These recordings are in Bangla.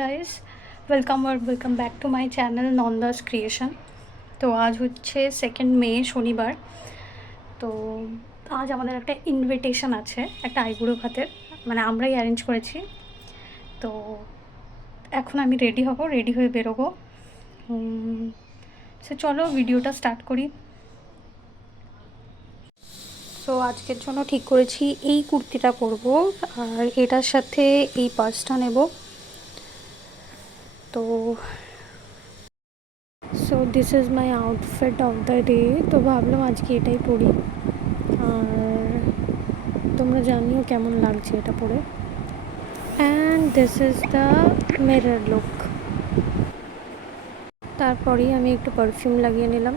Guys, welcome back to my channel Nanda's creation. তো আজ হচ্ছে 2nd মে শনিবার। তো আজ আমাদের একটা ইনভিটেশন আছে, একটা আইবুড়ো ভাতের, মানে আমরাই অ্যারেঞ্জ করেছি। তো এখন আমি রেডি হব, রেডি হয়ে বেরোবো। সে চলো ভিডিওটা স্টার্ট করি। সো আজকের জন্য ঠিক করেছি এই কুর্তিটা পরবো, আর এটার সাথে এই পার্সটা নেব। তো so this is my outfit of the day. তো ভাবলাম আজকে এটাই পরি, আর তোমরা জানিও কেমন লাগছে এটা পরে। And this is the mirror look. তারপরেই আমি একটু পারফিউম লাগিয়ে নিলাম,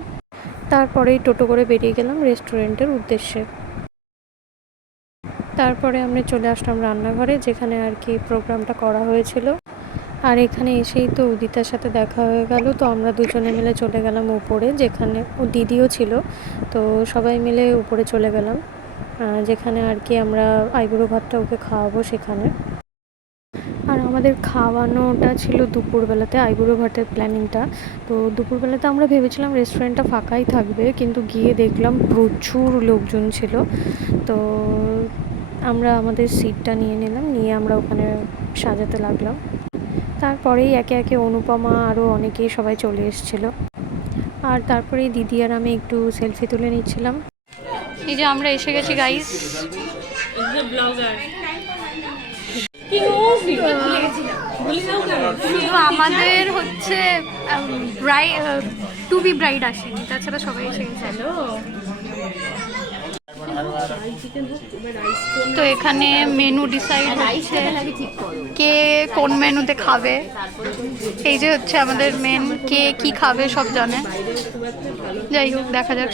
তারপরেই টোটো করে বেরিয়ে গেলাম রেস্টুরেন্টের উদ্দেশ্যে। তারপরে আমরা চলে আসলাম রান্নাঘরে, যেখানে আর কি প্রোগ্রামটা করা হয়েছিল। আর এখানে এসেই তো উদিতার সাথে দেখা হয়ে গেল। তো আমরা দুজনে মিলে চলে গেলাম উপরে, যেখানে ও দিদিও ছিল। তো সবাই মিলে উপরে চলে গেলাম, যেখানে আর কি আমরা আইবুড়ো ভাতটা ওকে খাওয়াবো সেখানে। আর আমাদের খাওয়ানোটা ছিল দুপুরবেলাতে, আইবুড়ো ভাতের প্ল্যানিংটা। তো দুপুরবেলাতে আমরা ভেবেছিলাম রেস্টুরেন্টটা ফাঁকাই থাকবে, কিন্তু গিয়ে দেখলাম প্রচুর লোকজন ছিল। তো আমরা আমাদের সিটটা নিয়ে নিলাম, নিয়ে আমরা ওখানে সাজাতে লাগলাম। তারপরেই একে একে অনুপমা আরও অনেকেই সবাই চলে এসেছিলো। আর তারপরেই দিদি আর আমি একটু সেলফি তুলে নিচ্ছিলাম। এই যে আমরা এসে গেছি গাইস। আমাদের হচ্ছে টু বি ব্রাইড আসেনি, তাছাড়া সবাই এসে গেছে। তো এখানে মেনু ডিসাইড হচ্ছে কে কোন মেনুতে খাবে। এই যে হচ্ছে আমাদের মেন, কে কি খাবে সব জানে। যাই হোক, দেখা যাক।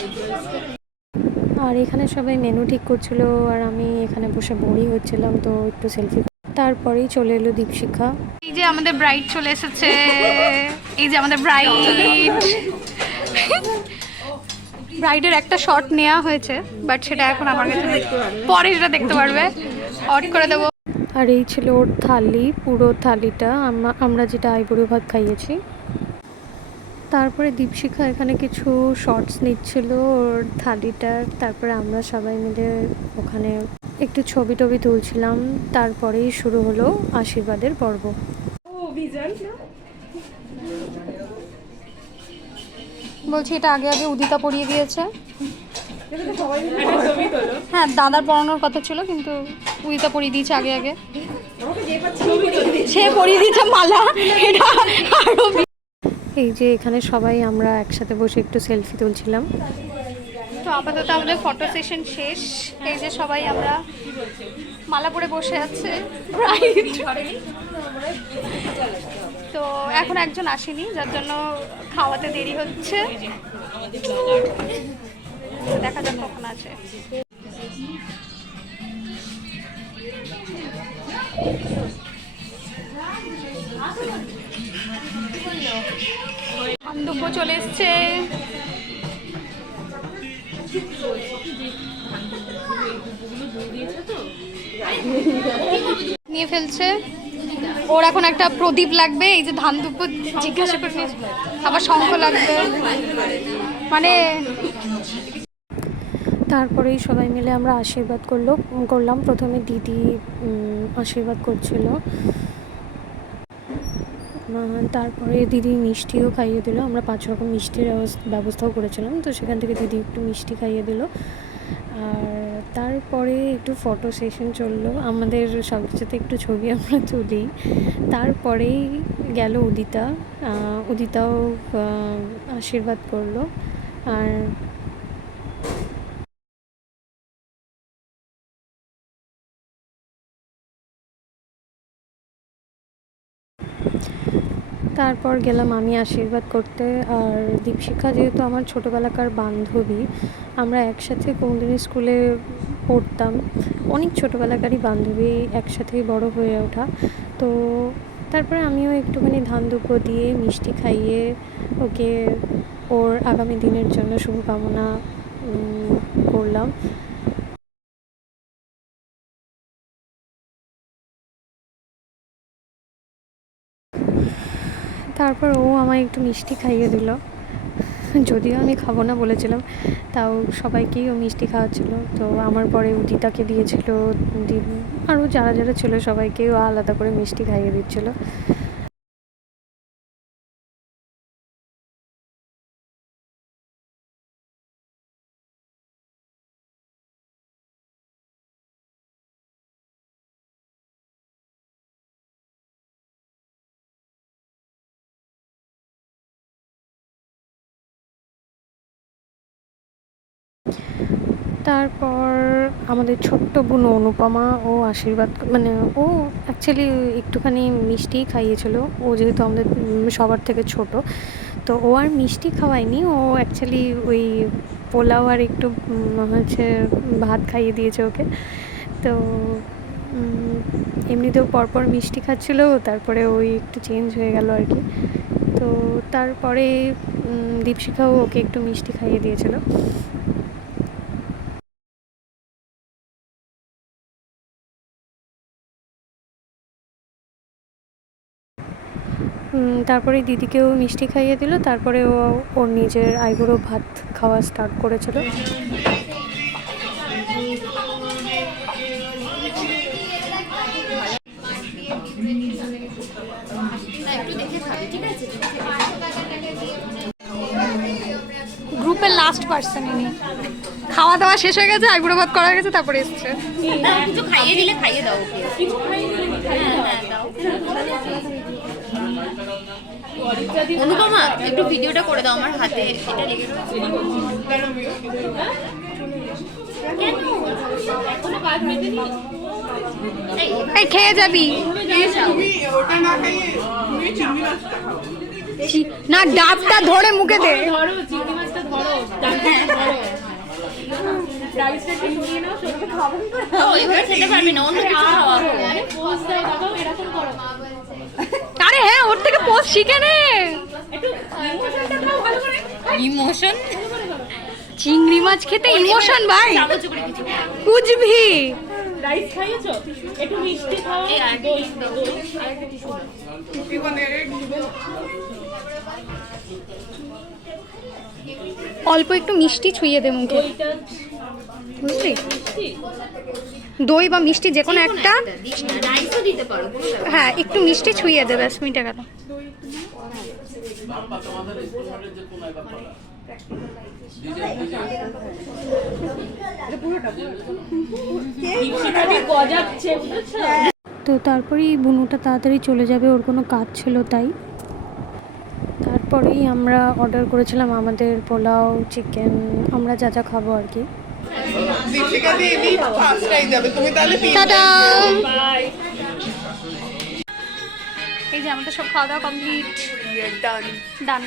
আর এখানে সবাই মেনু ঠিক করছিল, আর আমি এখানে বসে বোরই হচ্ছিলাম, তো একটু সেলফি। তারপরেই চলে এলো দীপশিখা। এই যে আমাদের ব্রাইড চলে এসেছে, এই যে আমাদের ব্রাইড। ব্রাইডের একটা শট নেওয়া হয়েছে, বাট সেটা এখন আমার কাছে পরে সেটা দেখতে পারবে, অড করে দেবো। আর এই ছিল ওর থালি, পুরো থালিটা আমরা যেটা আইবুড়ো ভাত খাইয়েছি। তারপরে দীপশিখা এখানে কিছু শর্টস নিচ্ছিল ওর থালিটার। তারপরে আমরা সবাই মিলে ওখানে একটু ছবি টবি তুলছিলাম। তারপরেই শুরু হলো আশীর্বাদের পর্ব। বলছি এটা আগে আগে উদিতা পরিয়ে দিয়েছে। হ্যাঁ, দাদার পড়ানোর কথা ছিল, কিন্তু উদিতা পরিয়ে দিয়েছে আগে আগে। সে পরিয়ে দিয়েছে মালা। এটা আরো। এই যে এখানে সবাই আমরা একসাথে বসে একটু সেলফি তুলছিলাম। তো আপাতত আমাদের ফটো সেশন শেষ। এই যে সবাই আমরা মালা পরে বসে আছে। তো এখন একজন আসেনি, যার জন্য খাওয়াতে দেরি হচ্ছে। দেখা যাক কখন আছে। আন্দুব্য চলে এসছে। নিয়ে ফেলছে। ওর এখন একটা প্রদীপ লাগবে, এই যে ধান দুব্য জিজ্ঞাসা করে নিয়েছে, আবার শঙ্খ লাগবে, মানে। তারপরেই সবাই মিলে আমরা আশীর্বাদ করলাম। প্রথমে দিদি আশীর্বাদ করছিল, তারপরে দিদি মিষ্টিও খাইয়ে দিল। আমরা 5 রকম মিষ্টির ব্যবস্থাও করেছিলাম, তো সেখান থেকে দিদি একটু মিষ্টি খাইয়ে দিল। আর তারপরে একটু ফটো সেশন চললো, আমাদের সব কিছুতে একটু ছবি আমরা তুলি। তারপরেই গেল উদিতাও আশীর্বাদ করলো। আর তারপর গেলাম আমি আশীর্বাদ করতে। আর দীপশিখা যেহেতু আমার ছোটোবেলাকার বান্ধবী, আমরা একসাথে কোনদিনই স্কুলে পড়তাম, অনেক ছোটোবেলাকারই বান্ধবী, একসাথেই বড় হয়ে ওঠা। তো তারপরে আমিও একটুখানি ধান দুব্য দিয়ে মিষ্টি খাইয়ে ওকে ওর আগামী দিনের জন্য শুভকামনা করলাম। তারপর ও আমায় একটু মিষ্টি খাইয়ে দিল, যদিও আমি খাবো না বলেছিলাম, তাও সবাইকেই ও মিষ্টি খাওয়াচ্ছিলো। তো আমার পরে উদিতাকে দিয়েছিল, আরও যারা যারা ছিল সবাইকেই ও আলাদা করে মিষ্টি খাইয়ে দিচ্ছিলো। তারপর আমাদের ছোট্ট বোন অনুপমা ও আশীর্বাদ, মানে ও অ্যাকচুয়ালি একটুখানি মিষ্টিই খাইয়েছিল, ও যেহেতু আমাদের সবার থেকে ছোট, তো ও আর মিষ্টি খাওয়ায়নি, ও অ্যাকচুয়ালি ওই পোলাও আর একটু হচ্ছে ভাত খাইয়ে দিয়েছে ওকে। তো এমনিতেও পরপর মিষ্টি খাচ্ছিলো, তারপরে ওই একটু চেঞ্জ হয়ে গেল আর কি। তো তারপরে দীপশিখাও ওকে একটু মিষ্টি খাইয়ে দিয়েছিল। তারপরে দিদিকেও মিষ্টি খাইয়ে দিল, তারপরে ও ওর নিজের আইবুড়ো ভাত খাওয়া স্টার্ট করেছিল। গ্রুপের লাস্ট পার্সন ইনি, খাওয়া দাওয়া শেষ হয়ে গেছে, আইবুড়ো ভাত করা গেছে, তারপরে এসছে। কিছু খাইয়ে দিলে খাইয়ে দাও ওকে। অনুপমা একটু ভিডিওটা করে দাও, আমার হাতে এটা লেগে রয়েছে। এই খেয়ে যাবি না, ডাবটা ধরে মুখে দে। আরে হ্যাঁ, ওর থেকে পোস্ট শিখে নে। ইমোশন, চিংড়ি মাছ খেতে ইমোশন ভাই, বুঝবি। রাইস খাইয়েছো? একটু মিষ্টি খাও, দই দই আর একটা টিস্যু দাও। অল্প একটু মিষ্টি ছুঁয়ে দে মুখে, বুঝলি? দই বা মিষ্টি যে কোনো একটা, রাইসও দিতে পারো। হ্যাঁ একটু মিষ্টি ছুঁয়ে দে, ব্যাস মিটে গেল। তো তারপরেই বুনুটা তাড়াতাড়ি চলে যাবে, ওর কোনো কাজ ছিল তাই। তারপরেই আমরা অর্ডার করেছিলাম আমাদের পোলাও, চিকেন, আমরা যা যা খাবো আর কি। এই যে আমাদের সব খাওয়া দাওয়া কমপ্লিট, ডান।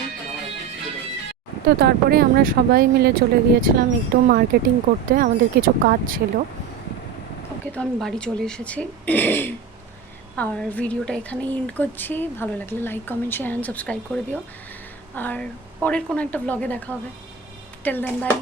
তো তারপরে আমরা সবাই মিলে চলে গিয়েছিলাম একটু মার্কেটিং করতে, আমাদের কিছু কাজ ছিল। ওকে, তো আমি বাড়ি চলে এসেছি, আর ভিডিওটা এখানেই এন্ড করছি। ভালো লাগলে like, comment, share and subscribe করে দিও, আর পরের কোনো একটা ব্লগে দেখা হবে। Till then, by.